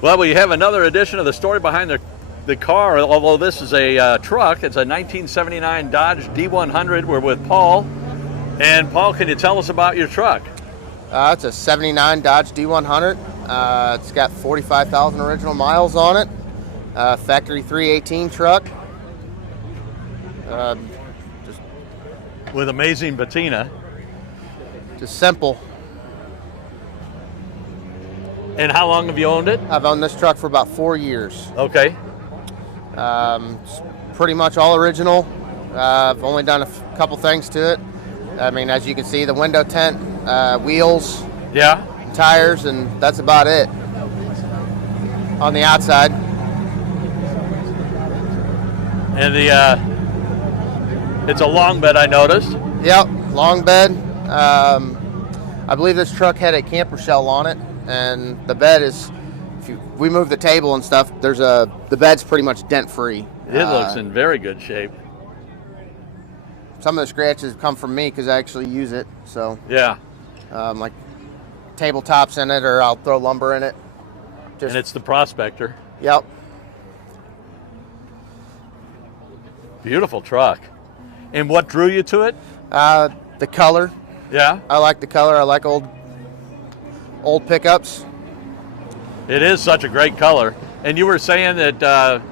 Well, we have another edition of the story behind the car. Although this is a truck, it's a 1979 Dodge D100. We're with Paul. And Paul, can you tell us about your truck? It's a 79 Dodge D100. It's got 45,000 original miles on it. Factory 318 truck. With amazing patina. Just simple. And how long have you owned it? I've owned this truck for about 4 years. Okay. It's pretty much all original. I've only done a couple things to it. I mean, as you can see, the window tint, wheels, Yeah. tires, and that's about it on the outside. And it's a long bed, I noticed. Yep, long bed. I believe this truck had a camper shell on it, and the bed is, we move the table and stuff, the bed's pretty much dent free. It looks in very good shape. Some of the scratches come from me because I actually use it. So yeah, like tabletops in it, or I'll throw lumber in it. And it's the Prospector. Yep. Beautiful truck. And what drew you to it? The color. Yeah. I like the color. I like old pickups. It is such a great color. And you were saying that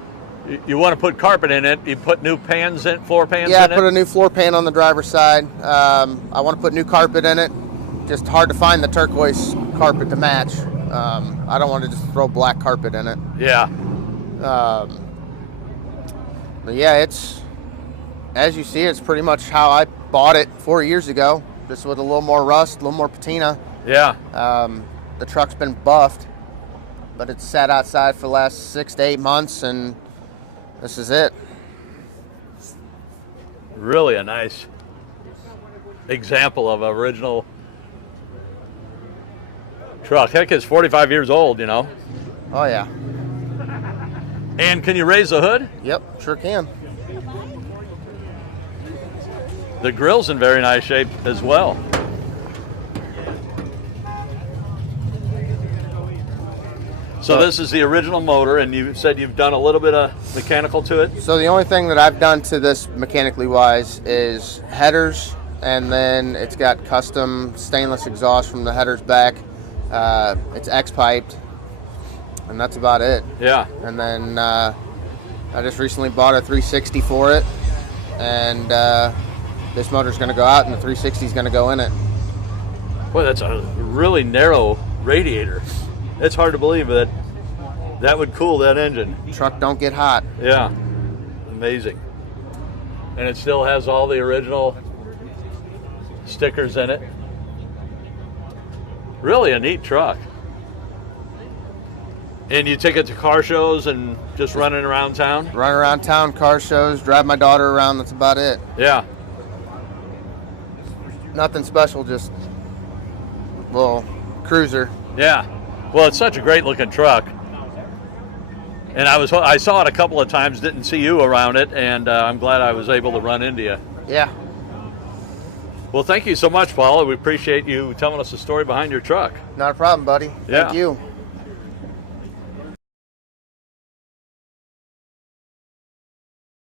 you want to put carpet in it. You put new pans in, floor pans in it? Yeah, I put a new floor pan on the driver's side. I want to put new carpet in it. Just hard to find the turquoise carpet to match. I don't want to just throw black carpet in it. Yeah. But yeah, it's, as you see, it's pretty much how I bought it 4 years ago. Just with a little more rust, a little more patina. Yeah. The truck's been buffed, but it's sat outside for the last 6 to 8 months, and this is it. Really a nice example of original truck. Heck, it's 45 years old, you know. Oh yeah. And can you raise the hood? Yep, sure can. The grill's in very nice shape as well. So this is the original motor, and you said you've done a little bit of mechanical to it? So the only thing that I've done to this mechanically wise is headers, and then it's got custom stainless exhaust from the headers back. It's X-piped, and that's about it. Yeah. And then I just recently bought a 360 for it, and this motor's going to go out, and the 360 is going to go in it. Boy, that's a really narrow radiator. It's hard to believe that that would cool that engine. Truck don't get hot. Yeah, amazing. And it still has all the original stickers in it. Really a neat truck. And you take it to car shows and just running around town? Run around town, car shows, drive my daughter around, that's about it. Yeah. Nothing special, just a little cruiser. Yeah. Well, it's such a great looking truck. And I saw it a couple of times, didn't see you around it, and I'm glad I was able to run into you. Yeah. Well, thank you so much, Paul. We appreciate you telling us the story behind your truck. Not a problem, buddy. Yeah. Thank you.